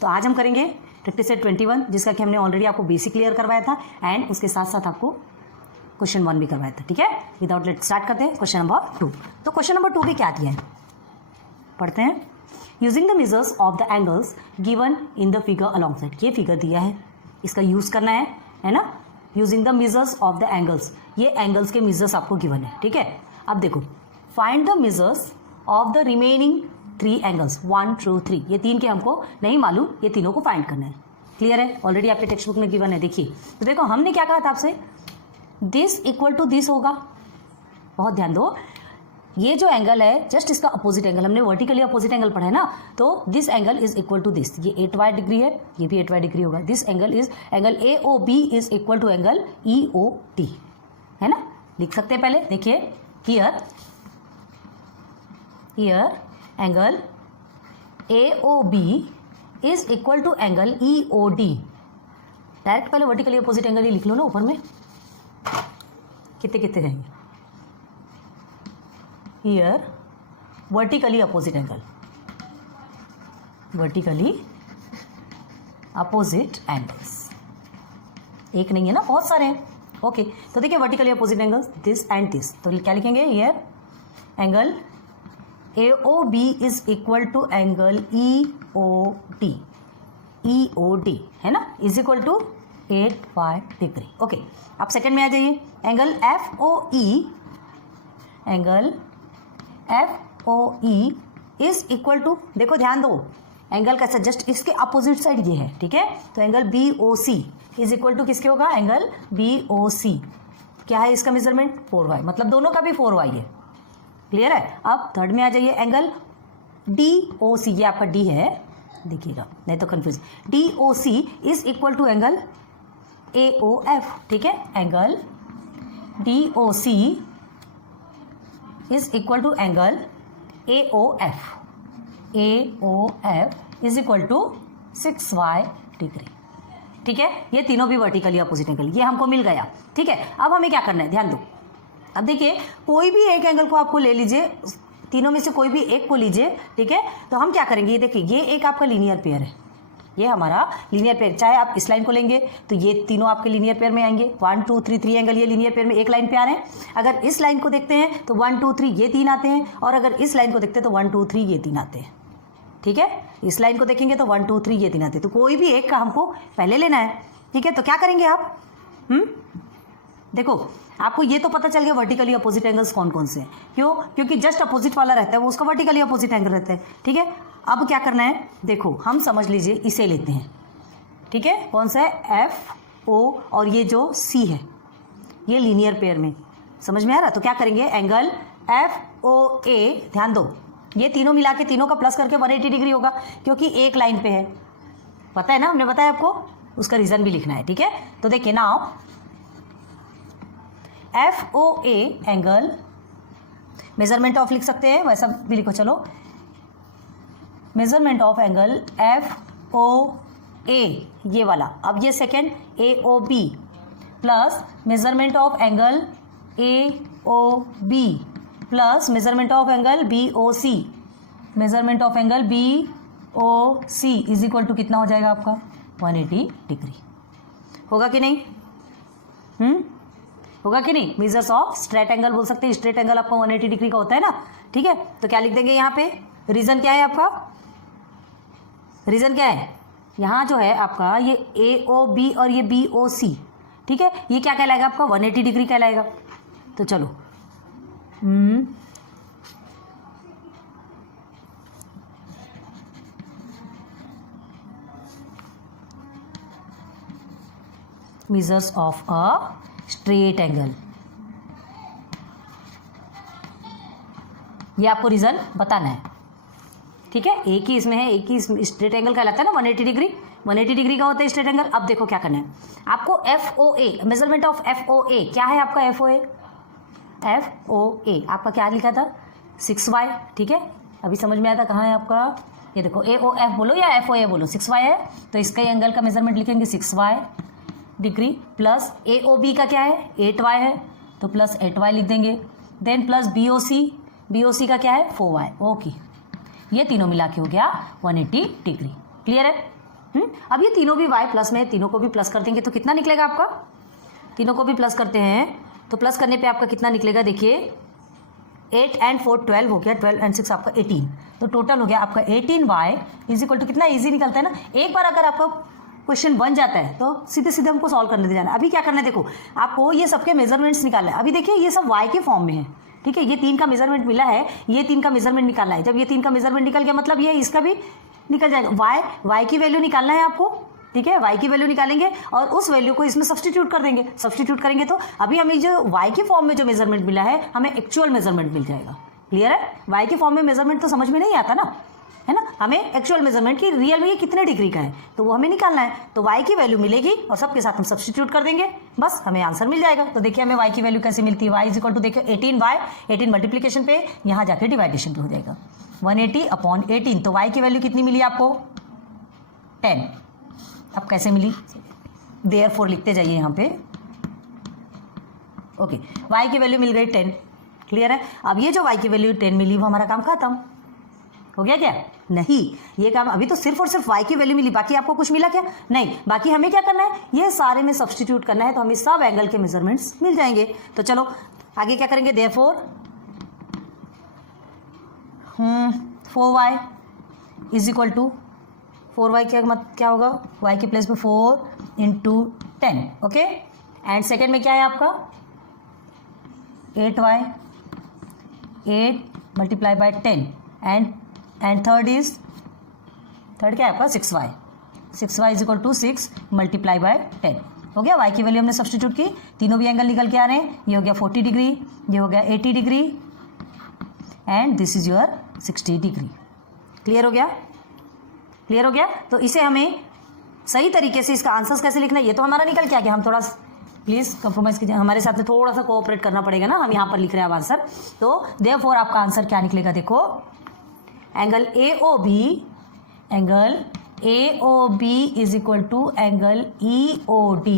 तो आज हम करेंगे प्रैक्टिस सेट 21, जिसका कि हमने ऑलरेडी आपको बेसिक क्लियर करवाया था एंड उसके साथ साथ आपको क्वेश्चन 1 भी करवाया था। ठीक है, विदाउट लेट स्टार्ट करते हैं क्वेश्चन नंबर 2। तो क्वेश्चन नंबर 2 भी क्या दिया है, पढ़ते हैं। Using the measures of the angles given in the figure along side, ये फिगर दिया है, इसका यूज करना है ना। Using the measures of the angles, ये एंगल्स के मेजर्स आपको गिवन है। ठीक है, अब देखो, find the measures of the remaining 3 angles 1 2 3, ये 3 के हमको नहीं मालूम, ये तीनों को फाइंड करना है। क्लियर है, ऑलरेडी आपके टेक्स्ट बुक में गिवन है। देखिए, तो देखो हमने क्या कहा था आपसे, दिस इक्वल टू दिस होगा। बहुत ध्यान दो, ये जो एंगल है जस्ट इसका अपोजिट एंगल, हमने वर्टिकली अपोजिट एंगल पढ़ा है ना, तो this angle is equal to this, ये 8y डिग्री है, ये भी 8y डिग्री होगा। This angle is angle AOB is equal to angle EOT, है ना। लिख सकते हैं पहले, देखिए here angle AOB is equal to angle EOD। Direct पहले वर्टिकली अपोजिट एंगल ही लिख लो ना ऊपर में, कितने कितने रहेंगे। Here vertically opposite angle, vertically opposite angles, एक नहीं है ना, बहुत सारे हैं। ओके, तो देखिए vertically opposite angles this and this, तो क्या लिखेंगे, here angle AOB is equal to angle EOD, है ना, is equal to 8y degree. Okay, अब सेकंड में आ जाइए, angle FOE is equal to, देखो ध्यान दो, एंगल कैसा, जस्ट इसके अपोजिट साइड ये है। ठीक है, तो angle BOC is equal to किसके होगा, एंगल BOC। क्या है इसका मेजरमेंट, 4y, मतलब दोनों का भी 4y है। क्लियर है। अब थर्ड में आ जाइए, एंगल DOC, ये आपका D है, देखिएगा नहीं तो confuse, DOC is equal to angle AOF। ठीक है, angle DOC is equal to angle AOF is equal to 6y degree. ठीक है, ये तीनों भी वर्टिकली अपोजिट एंगल, ये हमको मिल गया। ठीक है, अब हमें क्या करना है, ध्यान दो। अब देखिए, कोई भी एक एंगल को आपको ले लीजिए, तीनों में से कोई भी एक को लीजिए। ठीक है, तो हम क्या करेंगे, ये देखिए, ये एक आपका लीनियर पेयर है, ये हमारा लीनियर पेयर, चाहे आप इस लाइन को लेंगे तो ये तीनों आपके लीनियर पेयर में आएंगे। 1 2 3 3 एंगल ये लीनियर पेयर में एक लाइन पे आ रहे हैं। अगर इस लाइन को देखते हैं तो 1 2 3 ये 3 आते हैं, और अगर इस लाइन को देखते हैं तो 1 2 3 ये 3 आते हैं। ठीक है, इस लाइन को देखेंगे तो 1 2 3 ये 3 आते हैं, तो कोई भी एक का हमको पहले लेना है। ठीक है, तो क्या करेंगे आप, देखो आपको ये तो पता चल गया वर्टिकली अपोजिट एंगल्स कौन कौन से हैं। क्यों, क्योंकि जस्ट अपोजिट वाला रहता है वो उसका वर्टिकली अपोजिट एंगल रहता है। ठीक है, अब क्या करना है, देखो हम समझ लीजिए इसे लेते हैं। ठीक है, कौन सा है, FO, और ये जो C है ये लीनियर पेयर में, समझ में आ रहा। तो क्या करेंगे, एंगल FOA, ध्यान दो, ये तीनों मिला के तीनों का प्लस करके 180 डिग्री होगा, क्योंकि एक लाइन पे है, पता है ना, हमने बताया आपको, उसका रीजन भी लिखना है। ठीक है, तो देखिए now FOA angle, measurement of लिख सकते हैं, वैसा भी लिखो, चलो मेजरमेंट ऑफ एंगल FOA ये वाला। अब ये second AOB plus measurement of angle AOB plus measurement of angle BOC, measurement of angle BOC is equal to कितना हो जाएगा आपका, 180 डिग्री। होगा कि नहीं, होगा कि नहीं। मेजर्स ऑफ स्ट्रेट एंगल बोल सकते हैं, स्ट्रेट एंगल आपका 180 डिग्री का होता है ना। ठीक है, तो क्या लिख देंगे यहाँ पे, रीजन क्या है आपका, रीजन क्या है, यहाँ जो है आपका ये AOB और ये BOC, ठीक है, ये क्या कहलाएगा आपका, 180 डिग्री कहलाएगा। तो चलो measures of a straight angle, ये आपको रीजन बताना है। ठीक है, एक ही इसमें है, एक ही स्ट्रेट एंगल कहलाता है ना 180 डिग्री, 180 डिग्री का होता है स्ट्रेट एंगल। अब देखो क्या करना है आपको, FOA, मेजरमेंट ऑफ FOA क्या है आपका, FOA आपका क्या लिखा था, 6y। ठीक है, अभी समझ में आया था, कहाँ है आपका, ये देखो AOF बोलो या FOA बोलो, 6y है, तो इसका एंगल का मेजरमेंट लिखेंगे 6y डिग्री, प्लस AOB का क्या है, 8y है, तो प्लस 8y लिख देंगे। देन प्लस BOC का क्या है, 4y। ओके, ये तीनों मिला के हो गया 180 डिग्री। क्लियर है। अब ये तीनों भी y प्लस में, तीनों को भी प्लस कर देंगे तो कितना निकलेगा आपका, तीनों को भी प्लस करते हैं तो प्लस करने पे आपका कितना निकलेगा, देखिए 8 and 4 12 हो गया, 12 and 6 आपका 18, तो टोटल हो गया आपका 18y इज इक्वल टू कितना, ईजी निकलता है ना। एक बार अगर आपका क्वेश्चन बन जाता है तो सीधे सीधे हमको सॉल्व करने दे जाना। अभी क्या करना है, देखो आपको ये सबके मेजरमेंट्स निकालना है। अभी देखिए ये सब y के फॉर्म में है, ठीक है, ये 3 का मेजरमेंट मिला है, ये 3 का मेजरमेंट निकालना है। जब ये 3 का मेजरमेंट निकल गया मतलब ये इसका भी निकल जाएगा। y की वैल्यू निकालना है आपको, ठीक है, y की वैल्यू निकालेंगे और उस वैल्यू को इसमें सब्स्टिट्यूट कर देंगे। सब्स्टिट्यूट करेंगे तो अभी हमें जो y के फॉर्म में जो मेजरमेंट मिला है हमें एक्चुअल मेजरमेंट मिल जाएगा। क्लियर है, y के फॉर्म में मेजरमेंट तो समझ में नहीं आता ना, है ना, हमें एक्चुअल मेजरमेंट की रियल में ये कितने डिग्री का है तो वो हमें निकालना है। तो y की वैल्यू मिलेगी और सबके साथ हम सब्स्टिट्यूट कर देंगे, बस हमें आंसर मिल जाएगा। तो देखिए हमें y की वैल्यू कैसे मिलती है, y इज इक्वल टू देखिए 18y, 18 मल्टीप्लीकेशन पे यहाँ जाके डिवाइडेशन पे हो जाएगा 180/18। तो y की वैल्यू कितनी मिली आपको, 10। अब कैसे मिली, देयरफॉर लिखते जाइए यहाँ पे, ओके, y की वैल्यू मिल गई 10। क्लियर है, अब ये जो y की वैल्यू 10 मिली वो हमारा काम खत्म हो गया क्या, नहीं, ये काम अभी तो सिर्फ और सिर्फ y की वैल्यू मिली, बाकी आपको कुछ मिला क्या, नहीं, बाकी हमें क्या करना है, ये सारे में सब्स्टिट्यूट करना है तो हमें सब एंगल के मेजरमेंट्स मिल जाएंगे। तो चलो आगे क्या करेंगे, therefore 4y is equal to 4y क्या होगा, y के प्लेस में 4 × 10, ओके, एंड सेकेंड में क्या है आपका 8y, 8 multiply by 10 and third क्या है आपका 6y, 6y is equal to 6 multiply by 10 हो गया। y की वैल्यू हमने सब्स्टिट्यूट की, तीनों भी एंगल निकल के आ रहे हैं, ये हो गया 40 डिग्री, ये हो गया 80 degree and this is your 60 degree. Clear हो गया, क्लियर हो गया। तो इसे हमें सही तरीके से इसका आंसर्स कैसे लिखना है ये तो हमारा निकल के आ गया, हम थोड़ा प्लीज़ कंप्रोमाइज़ कीजिए, हमारे साथ में थोड़ा सा कोऑपरेट करना पड़ेगा ना, हम यहाँ पर लिख रहे हैं अब आंसर। तो देयरफॉर आपका आंसर क्या निकलेगा, देखो angle AOB is equal to angle EOD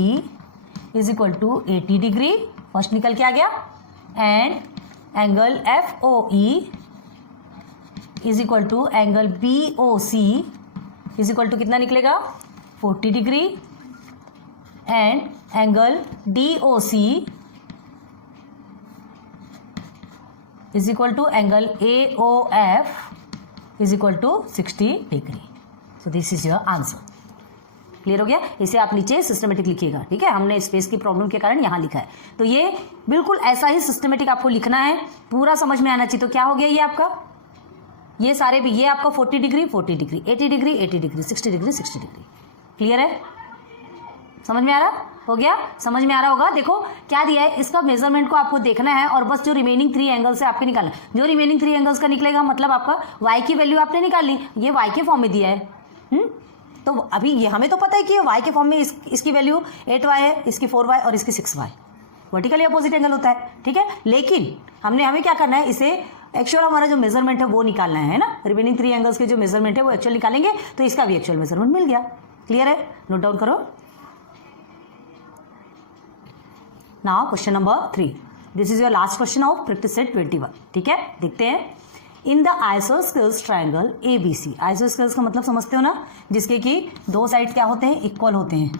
is equal to 80 degree, first निकल के आ गया, and angle FOE is equal to angle BOC is equal to कितना निकलेगा 40 degree, and angle DOC is equal to angle AOF is equal to 60 degree. So this is your answer. Clear हो गया, इसे आप नीचे सिस्टमेटिक लिखिएगा, ठीक है, हमने स्पेस की प्रॉब्लम के कारण यहाँ लिखा है, तो ये बिल्कुल ऐसा ही सिस्टमेटिक आपको लिखना है, पूरा समझ में आना चाहिए। तो क्या हो गया ये आपका, ये सारे भी, ये आपका 40 degree 40 degree, 80 degree 80 degree, 60 degree 60 degree. Clear है, समझ में आ रहा हो गया, समझ में आ रहा होगा। देखो क्या दिया है, इसका मेजरमेंट को आपको देखना है और बस जो रिमेनिंग 3 एंगल्स है आपके निकालना, जो रिमेनिंग 3 एंगल्स का निकलेगा मतलब आपका y की वैल्यू आपने निकाल ली, ये y के फॉर्म में दिया है। तो अभी ये हमें तो पता है कि y के फॉर्म में इसकी वैल्यू 8y है, इसकी 4y और इसकी 6y, वर्टिकली अपोजिट एंगल होता है, ठीक है, लेकिन हमें क्या करना है, इसे एक्चुअल हमारा जो मेजरमेंट है वो निकालना है ना, रिमेनिंग 3 एंगल्स के जो मेजरमेंट है वो एक्चुअल निकालेंगे तो इसका भी एक्चुअल मेजरमेंट मिल गया। क्लियर है, नोट डाउन करो। Now question number 3, this is your last question of practice set 21, ठीक है, देखते हैं। इन the isosceles triangle ABC, isosceles का मतलब समझते हो ना, जिसके कि 2 साइड क्या होते हैं, इक्वल होते हैं,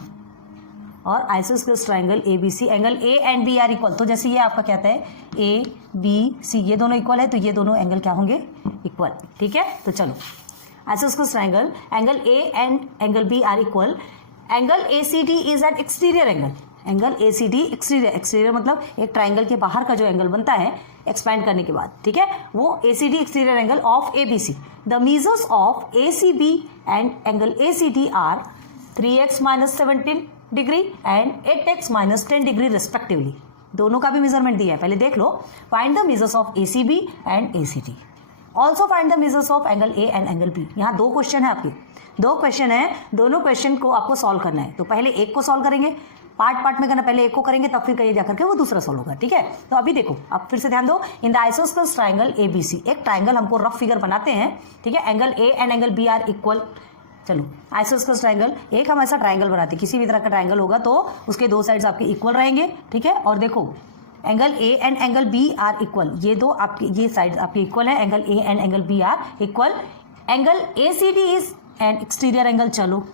और isosceles triangle ABC angle A and B are equal. तो जैसे ये आपका कहता है ABC, ये दोनों इक्वल है तो ये दोनों एंगल क्या होंगे, इक्वल, ठीक है। तो चलो isosceles triangle angle A and angle B are equal, angle ACD is an exterior angle, angle ACD exterior, exterior मतलब एक ट्राइंगल के बाहर का जो एंगल बनता है एक्सपैंड करने के बाद, ठीक है, वो ACD exterior angle of ABC। The measures of ACB and angle ACD are 3x - 17 degree and 8x - 10 degree respectively. दोनों का भी मेजरमेंट दिया है, पहले देख लो। Find the measures of ACB and ACD, also find the measures of angle A and angle B। यहाँ 2 question है आपके, 2 क्वेश्चन है, दोनों क्वेश्चन को आपको सॉल्व करना है। तो पहले एक को सॉल्व करेंगे, पार्ट में करना, पहले एक को करेंगे तब फिर कहीं जाकर के वो दूसरा सॉल्व होगा, ठीक है। तो अभी देखो, अब फिर से ध्यान दो। In the isosceles triangle ABC, एक ट्राइंगल हमको रफ फिगर बनाते हैं, ठीक है, angle A and angle B are equal. चलो आइसोस्केल्स ट्राइंगल, एक हम ऐसा ट्राइंगल बनाते हैं, किसी भी तरह का ट्राइंगल होगा तो उसके 2 साइड्स आपके इक्वल रहेंगे, ठीक है। और देखो angle A and angle B are equal, ये दो आपके, ये साइड आपके इक्वल है, angle A and angle B are equal. Angle ACD is an exterior angle, चलो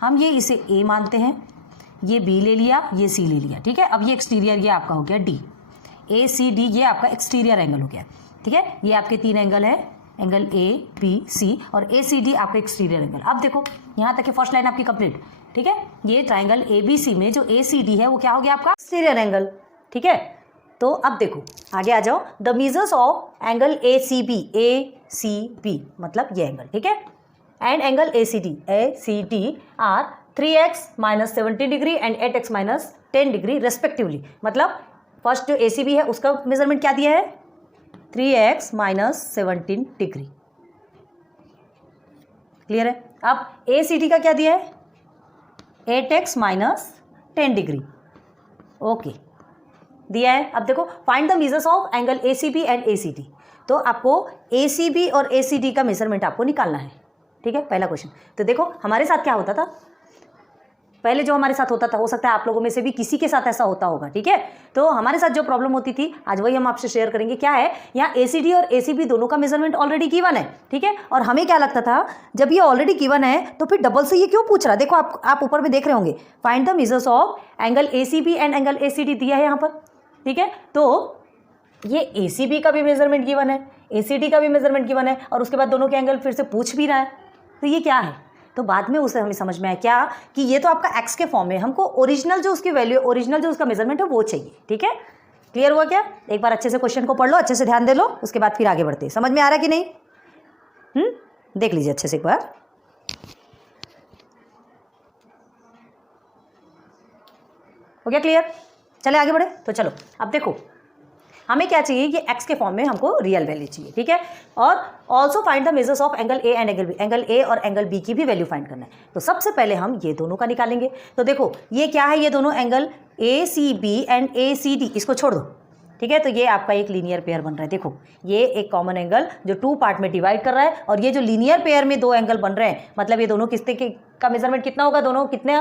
हम ये इसे ए मानते हैं, ये बी ले लिया, ये सी ले लिया, ठीक है। अब ये एक्सटीरियर ये आपका हो गया डी, ए सी डी ये आपका एक्सटीरियर एंगल हो गया, ठीक है। ये आपके 3 एंगल है, एंगल ए बी सी और ए सी डी आपका एक्सटीरियर एंगल। अब देखो यहाँ तक की फर्स्ट लाइन आपकी कंप्लीट, ठीक है। ये ट्राइंगल ए बी सी में जो ए सी डी है वो क्या हो गया आपका एक्सटीरियर एंगल, ठीक है। तो अब देखो आगे आ जाओ, the measures of angle A C B मतलब ये एंगल, ठीक है, and angle A C D are 3x - 70 degree and 8x - 10 degree respectively. मतलब फर्स्ट जो ए सी बी है उसका मेजरमेंट क्या दिया है 3x - 17 डिग्री, क्लियर है। अब ए सी डी का क्या दिया है 8x - 10 डिग्री, ओके दिया है। अब देखो find the measures of angle A C B and A C D. तो आपको ए सी बी और ए सी डी का मेजरमेंट आपको निकालना है, ठीक है, पहला क्वेश्चन। तो देखो हमारे साथ क्या होता था, पहले जो हमारे साथ होता था, हो सकता है आप लोगों में से भी किसी के साथ ऐसा होता होगा, ठीक है। तो हमारे साथ जो प्रॉब्लम होती थी आज वही हम आपसे शेयर करेंगे। क्या है, यहाँ ए सी डी और ए सी बी दोनों का मेजरमेंट ऑलरेडी गिवन है, ठीक है। और हमें क्या लगता था जब ये ऑलरेडी गिवन है तो फिर डबल से ये क्यों पूछ रहा है। देखो आप ऊपर में देख रहे होंगे, find the measures of angle A C B and angle A C D दिया है यहाँ पर, ठीक है। तो ये ए सी बी का भी मेजरमेंट गिवन है, ए सी डी का भी मेजरमेंट गिवन है और उसके बाद दोनों के एंगल फिर से पूछ भी रहा है। तो ये क्या है, तो बाद में उसे हमें समझ में आया क्या कि ये तो आपका एक्स के फॉर्म में, हमको ओरिजिनल जो उसकी वैल्यू, ओरिजिनल जो उसका मेजरमेंट है वो चाहिए, ठीक है। क्लियर हुआ क्या। एक बार अच्छे से क्वेश्चन को पढ़ लो, अच्छे से ध्यान दे लो, उसके बाद फिर आगे बढ़ते। समझ में आ रहा है कि नहीं, देख लीजिए अच्छे से एक बार। हो गया क्लियर, चले आगे बढ़े। तो चलो अब देखो हमें क्या चाहिए कि x के फॉर्म में हमको रियल वैल्यू चाहिए, ठीक है। और also find the measures of angle A and angle B, angle A और एंगल बी की भी वैल्यू फाइंड करना है। तो सबसे पहले हम ये दोनों का निकालेंगे। तो देखो ये क्या है, ये दोनों angle A C B and A C D, इसको छोड़ दो, ठीक है। तो ये आपका एक लीनियर पेयर बन रहा है। देखो ये एक कॉमन एंगल जो 2 पार्ट में डिवाइड कर रहा है और ये जो लीनियर पेयर में 2 एंगल बन रहे हैं, मतलब ये दोनों किसके का मेजरमेंट कितना होगा, दोनों कितने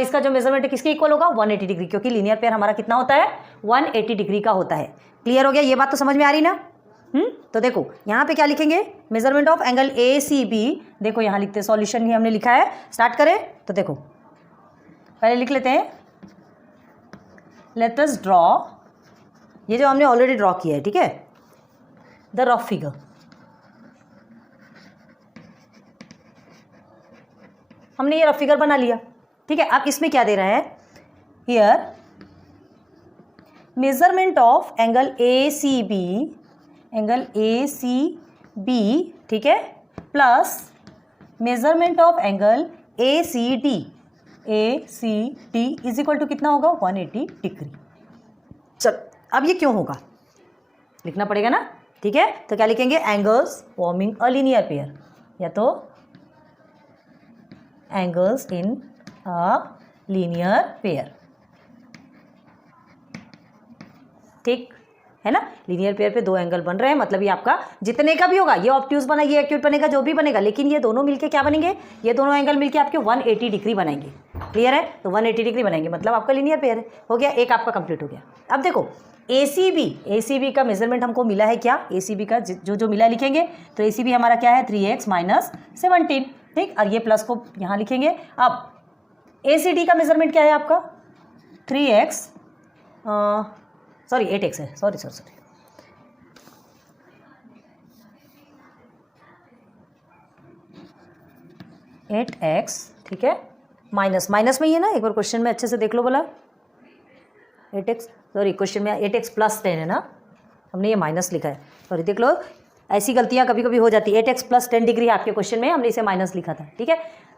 इसका जो मेजरमेंट है किसके इक्वल होगा 180 डिग्री, क्योंकि लीनियर पेयर हमारा कितना होता है 180 डिग्री का होता है। क्लियर हो गया, ये बात तो समझ में आ रही ना। तो देखो यहाँ पे क्या लिखेंगे, measurement of angle A C B. देखो यहाँ लिखते हैं, सॉल्यूशन ही हमने लिखा है। स्टार्ट करें तो देखो पहले लिख लेते हैं, लेट अस ड्रॉ, ये जो हमने ऑलरेडी ड्रॉ किया है, ठीक है, द रफ फिगर। हमने ये रफ फिगर बना लिया, ठीक है। अब इसमें क्या दे रहा है, here measurement of angle A C B, angle A C B, ठीक है, plus measurement of angle A C D is equal to कितना होगा 180 डिग्री। चलो अब ये क्यों होगा लिखना पड़ेगा ना, ठीक है। तो क्या लिखेंगे, angles forming a linear pair, या तो angles in a linear pair, ठीक है ना। लीनियर पेयर पे 2 एंगल बन रहे हैं, मतलब ये आपका जितने का भी होगा, ये ऑब्ट्यूज बना, ये एक्यूट बनेगा, जो भी बनेगा, लेकिन ये दोनों मिलके क्या बनेंगे, ये दोनों एंगल मिलके आपके 180 डिग्री बनाएंगे। क्लियर है, तो 180 डिग्री बनाएंगे, मतलब आपका लीनियर पेयर है। हो गया, एक आपका कंप्लीट हो गया। अब देखो ए सी बी का मेजरमेंट हमको मिला है क्या, ए सी बी का जो मिला लिखेंगे। तो ए सी बी हमारा क्या है 3x - 17, ठीक, और ये प्लस को यहाँ लिखेंगे। अब ए सी डी का मेजरमेंट क्या है आपका 3x, सॉरी 8x है, सॉरी 8x, ठीक है, माइनस में ही है ना, एक बार क्वेश्चन में अच्छे से देख लो बोला 8x, सॉरी क्वेश्चन में 8x + 10 है ना, हमने ये माइनस लिखा है, सॉरी देख लो, ऐसी गलतियाँ कभी कभी हो जाती है। 8x + 10 डिग्री आपके क्वेश्चन में, हमने इसे माइनस लिखा था, ठीक है।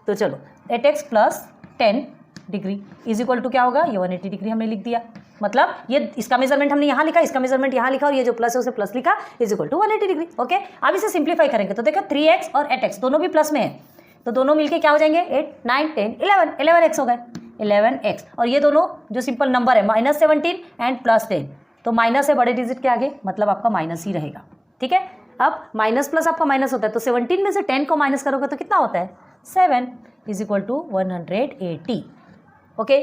तो चलो 8x + 10 degree is equal to क्या होगा, ये 180 डिग्री हमने लिख दिया। मतलब ये इसका मेजरमेंट हमने यहाँ लिखा, इसका मेजरमेंट यहाँ लिखा, और ये जो प्लस है उसे प्लस लिखा, is equal to 180 degree. Okay, अब इसे सिंप्लीफाई करेंगे तो देखो 3x और 8x दोनों भी प्लस में है, तो दोनों मिलके क्या हो जाएंगे 8, 9, 10, 11x हो गए, 11x। और ये दोनों जो सिंपल नंबर है -17 एंड +10, तो माइनस है बड़े डिजिट के आगे, मतलब आपका माइनस ही रहेगा, ठीक है। अब माइनस प्लस आपका माइनस होता है, तो 17 में से 10 को माइनस करोगे तो कितना होता है 7 इज इक्वल टू 180। ओके,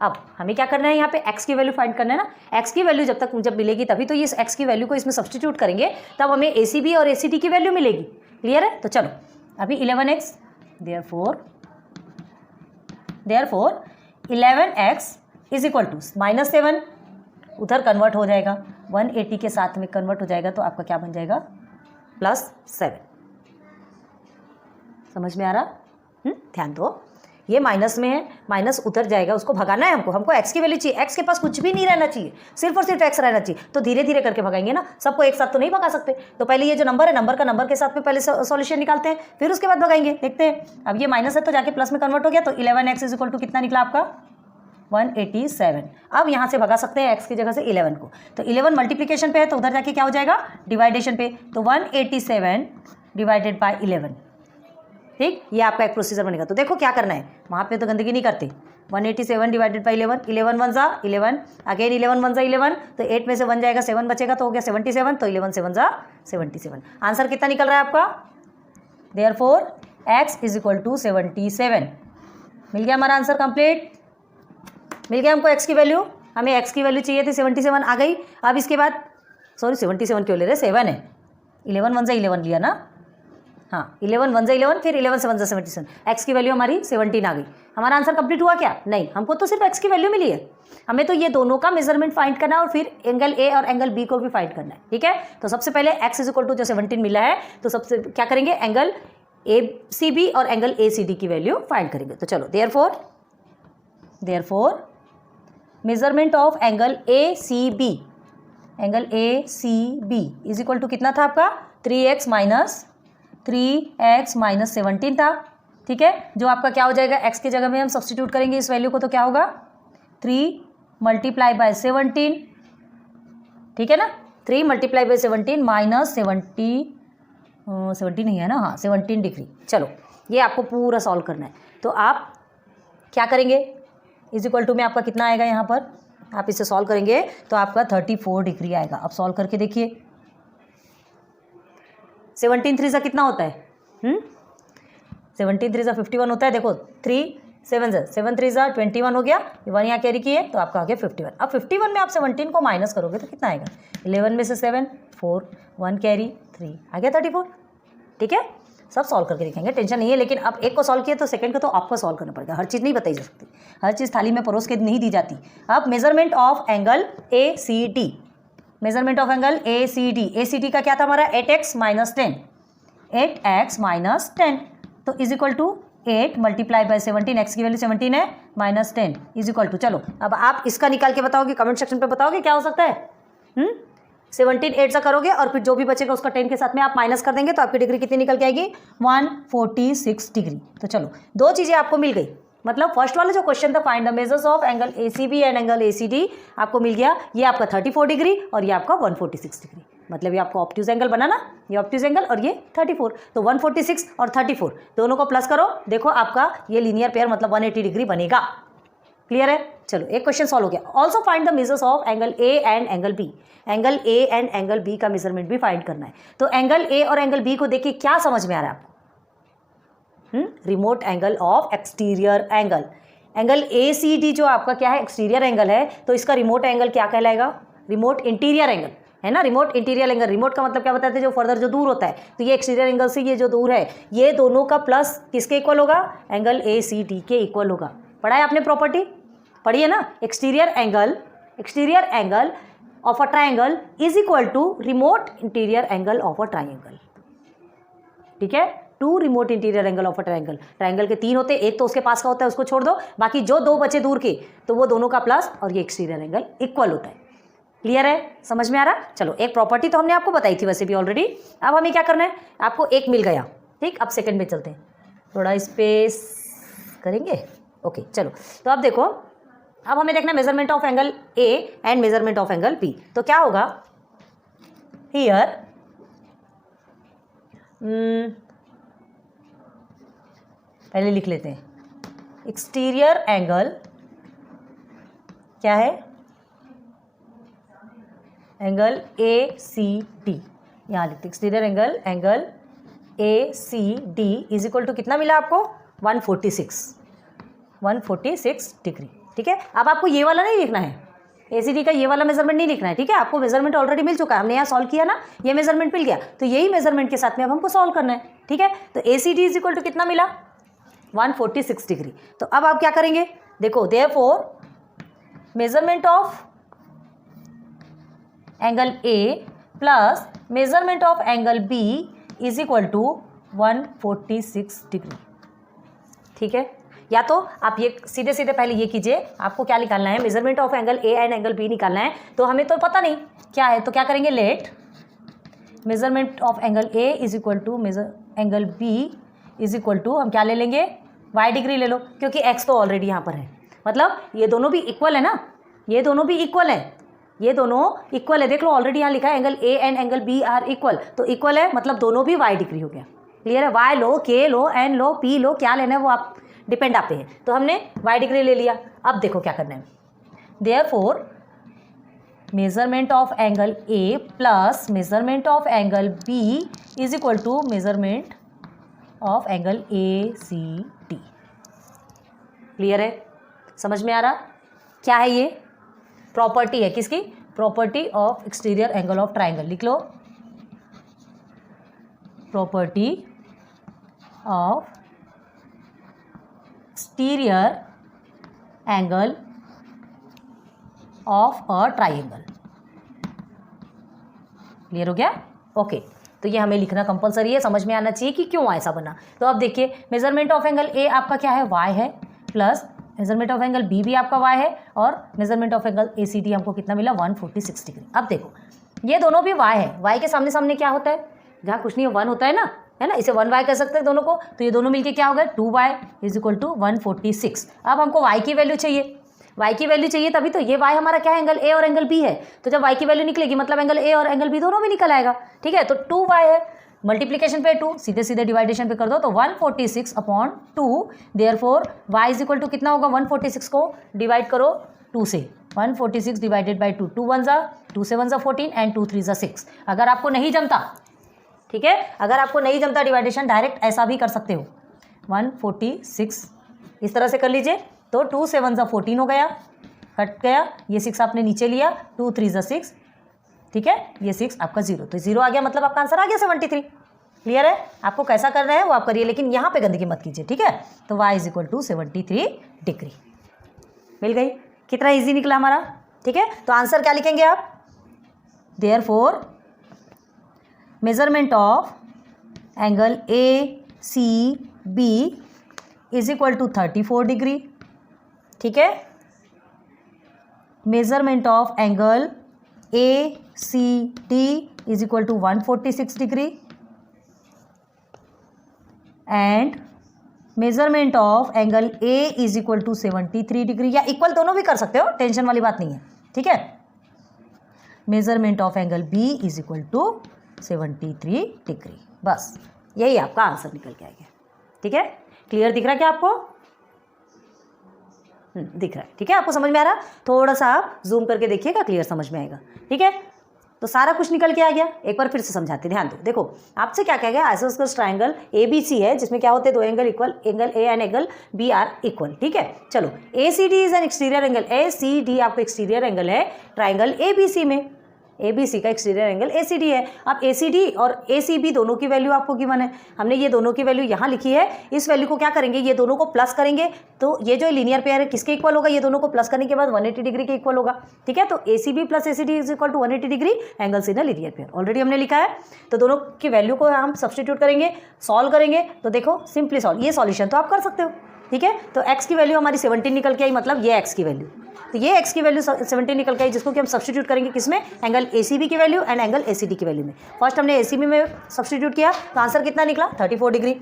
अब हमें क्या करना है, यहाँ पे x की वैल्यू फाइंड करना है ना। x की वैल्यू जब मिलेगी तभी तो ये x की वैल्यू को इसमें सब्सटीट्यूट करेंगे, तब हमें ACB और ACD की वैल्यू मिलेगी। क्लियर है, तो चलो अभी 11x, therefore therefore 11x is equal to -7, उधर कन्वर्ट हो जाएगा 180 के साथ में कन्वर्ट हो जाएगा, तो आपका क्या बन जाएगा +7। समझ में आ रहा? ध्यान दो, ये माइनस में है, माइनस उतर जाएगा, उसको भगाना है हमको x की वैल्यू चाहिए, x के पास कुछ भी नहीं रहना चाहिए, सिर्फ और सिर्फ x रहना चाहिए। तो धीरे धीरे करके भगाएंगे ना, सबको एक साथ तो नहीं भगा सकते। तो पहले ये जो नंबर है, नंबर का नंबर के साथ में पहले सॉल्यूशन निकालते हैं, फिर उसके बाद भगाएंगे। देखते हैं, अब ये माइनस है तो जाके प्लस में कन्वर्ट हो गया, तो 11x इज इक्वल टू कितना निकला आपका 187। अब यहाँ से भगा सकते हैं x की जगह से 11 को, तो 11 मल्टीप्लीकेशन पे है तो उधर जाके क्या हो जाएगा डिवाइडेशन पे, तो 187 डिवाइडेड बाय 11। ठीक, ये आपका एक प्रोसीजर बनेगा। तो देखो क्या करना है, वहाँ पे तो गंदगी नहीं करते। 187 डिवाइडेड बाई 11, 11 1 जा 11, अगेन 11 1 जा 11, तो 8 में से 1 जाएगा, 7 बचेगा, तो हो गया 77, तो 11 7 जा 77। आंसर कितना निकल रहा है आपका? Therefore x is equal to 77। मिल गया हमारा आंसर कंप्लीट, मिल गया हमको x की वैल्यू। हमें x की वैल्यू चाहिए थी, 77 आ गई। अब इसके बाद 77 क्यों ले रहे, 7 है, 11 1 जा 11 लिया ना, हाँ 11 1 जा 11, फिर 11 7 जा 77, x की वैल्यू हमारी 17 आ गई। हमारा आंसर कंप्लीट हुआ क्या? नहीं, हमको तो सिर्फ x की वैल्यू मिली है, हमें तो ये दोनों का मेजरमेंट फाइंड करना है और फिर एंगल A और एंगल B को भी फाइंड करना है। ठीक है, तो सबसे पहले x इज इक्वल टू जो 17 मिला है, तो सबसे क्या करेंगे, एंगल ACB और एंगल ACD की वैल्यू फाइंड करेंगे। तो चलो, therefore measurement of angle ACB, angle ACB is equal to कितना था आपका 3x माइनस 17 था। ठीक है, जो आपका क्या हो जाएगा, x की जगह में हम सब्सटीट्यूट करेंगे इस वैल्यू को, तो क्या होगा 3 मल्टीप्लाई बाय 17। ठीक है ना, 3 मल्टीप्लाई बाय 17 माइनस 70 नहीं है ना, हाँ 17 डिग्री। चलो, ये आपको पूरा सॉल्व करना है। तो आप क्या करेंगे, इज इक्वल टू में आपका कितना आएगा, यहाँ पर आप इसे सॉल्व करेंगे तो आपका 34 डिग्री आएगा। अब सॉल्व करके देखिए, 17 3 से कितना होता है, 17 3 से 51 होता है। देखो 3 7 से 7 3 से 21 हो गया, 1 यहाँ कैरी किए तो आपका आ गया 51। अब 51 में आप 17 को माइनस करोगे तो कितना आएगा, 11 में से 7 4 1 कैरी 3 आ गया 34। ठीक है, सब सॉल्व करके देखेंगे, टेंशन नहीं है। लेकिन अब एक को सॉल्व किया तो सेकंड को तो आपको सॉल्व करना पड़ेगा, हर चीज़ नहीं बताई जा सकती, हर चीज़ थाली में परोस के नहीं दी जाती। अब measurement of angle ACD, measurement of angle ACD का क्या था हमारा 8x माइनस 10, 8x माइनस 10, तो is equal to 8 multiply by 17, x की वैल्यू 17 है, माइनस 10 इज इक्वल टू, चलो अब आप इसका निकाल के बताओगे, कमेंट सेक्शन पे बताओगे क्या हो सकता है। 17 8 से करोगे और फिर जो भी बचेगा उसका 10 के साथ में आप माइनस कर देंगे, तो आपकी डिग्री कितनी निकल के आएगी 146 डिग्री। तो चलो, दो चीज़ें आपको मिल गई, मतलब फर्स्ट वाला जो क्वेश्चन था find the measures of angle ACB and angle ACD आपको मिल गया, ये आपका 34 डिग्री और ये आपका 146 डिग्री, मतलब ये आपको ऑब्ट्यूज एंगल बना ना, ये ऑब्ट्यूज एंगल और ये 34, तो 146 और 34 दोनों को प्लस करो, देखो आपका ये लीनियर पेयर मतलब 180 डिग्री बनेगा। क्लियर है? चलो, एक क्वेश्चन सॉल्व हो गया। Also find the measures of angle A and angle B, angle A and angle B का मेजरमेंट भी फाइंड करना है। तो एंगल A और एंगल B को देखिए क्या समझ में आ रहा है आपको, remote angle of exterior angle, angle ACD जो आपका क्या है एक्सटीरियर एंगल है, तो इसका रिमोट एंगल क्या कहलाएगा, रिमोट इंटीरियर एंगल है ना, रिमोट इंटीरियर एंगल। रिमोट का मतलब क्या बताते हैं, जो फर्दर जो दूर होता है, तो ये एक्सटीरियर एंगल से ये जो दूर है, ये दोनों का प्लस किसके इक्वल होगा, एंगल ACD के इक्वल होगा। पढ़ा है आपने प्रॉपर्टी, पढ़िए ना, exterior angle of a triangle is equal to remote interior angle of a triangle. ठीक है, 2 remote interior angle of a triangle, triangle के 3 होते हैं, एक तो उसके पास का होता है उसको छोड़ दो, बाकी जो 2 बचे दूर के तो वो दोनों का प्लस और ये एक्सटीरियर एंगल इक्वल होता है। क्लियर है, समझ में आ रहा? चलो, एक प्रॉपर्टी तो हमने आपको बताई थी वैसे भी ऑलरेडी, अब हमें क्या करना है, आपको एक मिल गया। ठीक, अब सेकंड में चलते हैं, थोड़ा स्पेस करेंगे। ओके, चलो, तो अब देखो, अब हमें देखना measurement of angle A and measurement of angle B। तो क्या होगा हियर, पहले लिख लेते हैं, एक्सटीरियर एंगल क्या है, एंगल ACD, यहाँ लिखते exterior angle ACD is equal to कितना मिला आपको 146 डिग्री। ठीक है, अब आपको ये वाला नहीं लिखना है, ACD का ये वाला मेजरमेंट नहीं लिखना है। ठीक है, आपको मेजरमेंट ऑलरेडी मिल चुका है, हमने यहाँ सॉल्व किया ना, ये मेजरमेंट मिल गया, तो यही मेजरमेंट के साथ में अब हमको सॉल्व करना है। ठीक है, तो ACD इज इक्वल टू कितना मिला 146 डिग्री। तो अब आप क्या करेंगे, देखो therefore measurement of angle A plus measurement of angle B is equal to 146 degree. ठीक है, या तो आप ये सीधे सीधे पहले ये कीजिए, आपको क्या निकालना है, measurement of angle A and angle B निकालना है, तो हमें तो पता नहीं क्या है, तो क्या करेंगे, let measurement of angle A is equal to measure angle B is equal to, हम क्या ले लेंगे, y डिग्री ले लो, क्योंकि x तो ऑलरेडी यहाँ पर है, मतलब ये दोनों भी इक्वल है ना, ये दोनों भी इक्वल है, ये दोनों इक्वल है, देख लो ऑलरेडी यहाँ लिखा है angle A and angle B are equal, तो इक्वल है मतलब दोनों भी y डिग्री हो गया। क्लियर है, y लो, k लो, n लो, p लो, क्या लेना है वो आप डिपेंड आप पे है, तो हमने y डिग्री ले लिया। अब देखो क्या करना है, therefore measurement of angle A plus measurement of angle B is equal to measurement of angle A C D. Clear है, समझ में आ रहा, क्या है ये, प्रॉपर्टी है किसकी, property of exterior angle of triangle, लिख लो, property of exterior angle of a triangle. Clear हो गया, ओके। तो ये हमें लिखना कंपलसरी है, समझ में आना चाहिए कि क्यों ऐसा बना। तो अब देखिए मेजरमेंट ऑफ एंगल ए आपका क्या है, y है, plus measurement of angle B भी आपका y है, और measurement of angle A C D हमको कितना मिला, 146 डिग्री। अब देखो ये दोनों भी y है, y के सामने सामने क्या होता है, जहाँ कुछ नहीं है 1 होता है ना, है ना, इसे 1y कह सकते हैं दोनों को, तो ये दोनों मिलके क्या हो गया, 2y इज इक्वल टू 146। अब हमको y की वैल्यू चाहिए, y की वैल्यू चाहिए, तभी तो ये y हमारा क्या है, एंगल ए और एंगल बी है, तो जब y की वैल्यू निकलेगी मतलब एंगल ए और एंगल बी दोनों भी निकल आएगा। ठीक है, तो 2y है, मल्टीप्लीकेशन पे 2, सीधे सीधे डिवाइडेशन पे कर दो, तो 146 upon 2, therefore y is equal to कितना होगा, 146 को डिवाइड करो 2 से, 146 डिवाइडेड बाई 2, 2 1 से 1 14 एंड 2 3 6। अगर आपको नहीं जमता, ठीक है, अगर आपको नहीं जमता डिवाइडेशन, डायरेक्ट ऐसा भी कर सकते हो, 146 इस तरह से कर लीजिए, तो 2 से 1 14 हो गया, कट गया, ये 6 आपने नीचे लिया, 2 3 6, ठीक है, ये 6 आपका 0, तो 0 आ गया, मतलब आपका आंसर आ गया 73। क्लियर है, आपको कैसा करना है वो आप करिए, लेकिन यहाँ पे गंदगी मत कीजिए। ठीक है, तो y is equal to 73 degree मिल गई, कितना इजी निकला हमारा। ठीक है, तो आंसर क्या लिखेंगे आप, therefore measurement of angle A C B is equal to 34 degree. ठीक है, measurement of angle A C D is equal to 146 degree and measurement of angle A is equal to 73 degree, या equal दोनों भी कर सकते हो, tension वाली बात नहीं है। ठीक है, measurement of angle B is equal to 73 degree, बस यही आपका आंसर निकल के आएगा। ठीक है, क्लियर दिख रहा है क्या आपको, दिख रहा है, ठीक है, आपको समझ में आ रहा, थोड़ा सा आप जूम करके देखिएगा, क्लियर समझ में आएगा। ठीक है, तो सारा कुछ निकल के आ गया, एक बार फिर से समझाते, ध्यान दो। देखो आपसे क्या कह गया, आइसोस्केलेस ट्रायंगल ABC है, जिसमें क्या होते हैं, दो angle equal, angle A and angle B are equal. ठीक है, चलो ACD is an exterior angle, ACD आपको एक्सटीरियर एंगल है ट्रायंगल ABC में, ABC का एक्सटीरियर एंगल ACD है। अब ACD और ACB दोनों की वैल्यू आपको गिवन है, हमने ये दोनों की वैल्यू यहाँ लिखी है, इस वैल्यू को क्या करेंगे, ये दोनों को प्लस करेंगे, तो ये जो लीनियर पेयर है किसके इक्वल होगा, ये दोनों को प्लस करने के बाद 180 डिग्री के इक्वल होगा। ठीक है, तो ACB plus ACD is equal to 180 degree angles in a linear pair, already हमने लिखा है। तो दोनों की वैल्यू को हम सब्सटीट्यूट करेंगे, सॉल्व करेंगे, तो देखो सिंपली सॉल्व, ये सॉल्यूशन तो आप कर सकते हो। ठीक है, तो x की वैल्यू हमारी 17 निकल के आई, मतलब ये x की वैल्यू, तो ये x की वैल्यू 17 निकल के आई, जिसको कि हम सब्सटीट्यूट करेंगे किसमें, एंगल ACB की वैल्यू एंड एंगल ACD की वैल्यू में। फर्स्ट हमने ACB में सब्सटीट्यूट किया, तो आंसर कितना निकला, 34 डिग्री।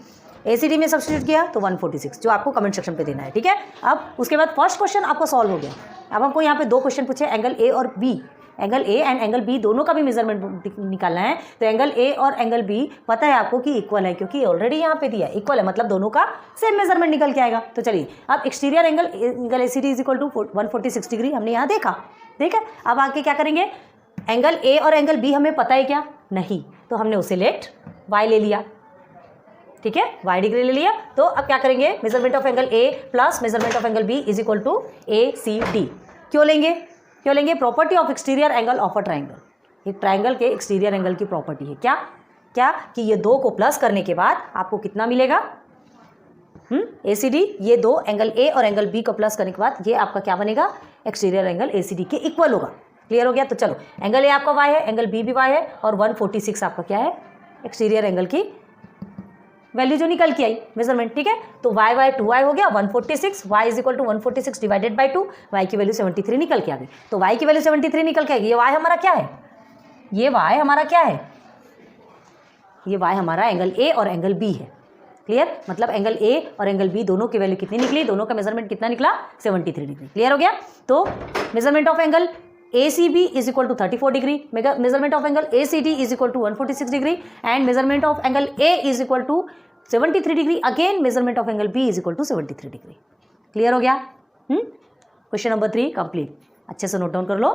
ACD में सब्सटीट्यूट किया तो 146, जो आपको कमेंट सेक्शन पे देना है। ठीक है, अब उसके बाद फर्स्ट क्वेश्चन आपका सॉल्व हो गया। अब हमको यहाँ पे दो क्वेश्चन पूछे, एंगल A और B, angle A and angle B दोनों का भी मेजरमेंट निकालना है। तो एंगल ए और एंगल बी पता है आपको कि इक्वल है, क्योंकि ऑलरेडी यहाँ पे दिया है, इक्वल है, मतलब दोनों का सेम मेजरमेंट निकल के आएगा। तो चलिए, अब exterior angle ACD is equal to 146 degree हमने यहाँ देखा, ठीक है। अब आगे क्या करेंगे, एंगल ए और एंगल बी हमें पता है क्या, नहीं, तो हमने उसे लेट y ले लिया, ठीक है, y डिग्री ले लिया। तो अब क्या करेंगे, measurement of angle A plus measurement of angle B is equal to ACD। क्यों लेंगे, क्यों लेंगे, property of exterior angle of a triangle. ये ट्राइंगल के एक्सटीरियर एंगल की प्रॉपर्टी है, क्या क्या कि ये दो को प्लस करने के बाद आपको कितना मिलेगा, ACD, ये दो एंगल A और एंगल B को प्लस करने के बाद ये आपका क्या बनेगा, एक्सटीरियर एंगल ACD के इक्वल होगा। क्लियर हो गया? तो चलो, एंगल A आपका y है, एंगल B भी y है, और 146 आपका क्या है, एक्सटीरियर एंगल की वैल्यू जो निकल के आई मेजरमेंट। ठीक है, तो y 2y हो गया 146, y is equal to 146 divided by 2, y की वैल्यू 73 निकल के आ गई। तो y की वैल्यू 73 निकल के आएगी। ये y हमारा क्या है, ये y हमारा क्या है, ये y हमारा एंगल A और एंगल B है। क्लियर? मतलब एंगल A और एंगल B दोनों की वैल्यू कितनी निकली, दोनों का मेजरमेंट कितना निकला, 73 डिग्री। क्लियर हो गया? तो measurement of angle ACB is equal to 34 degree, measurement of angle ACD is equal to 146 degree, and measurement of angle A is equal to 73 degree, again measurement of angle B is equal to 73 degree. Clear हो गया? Question number 3 complete. अच्छे से note down कर लो।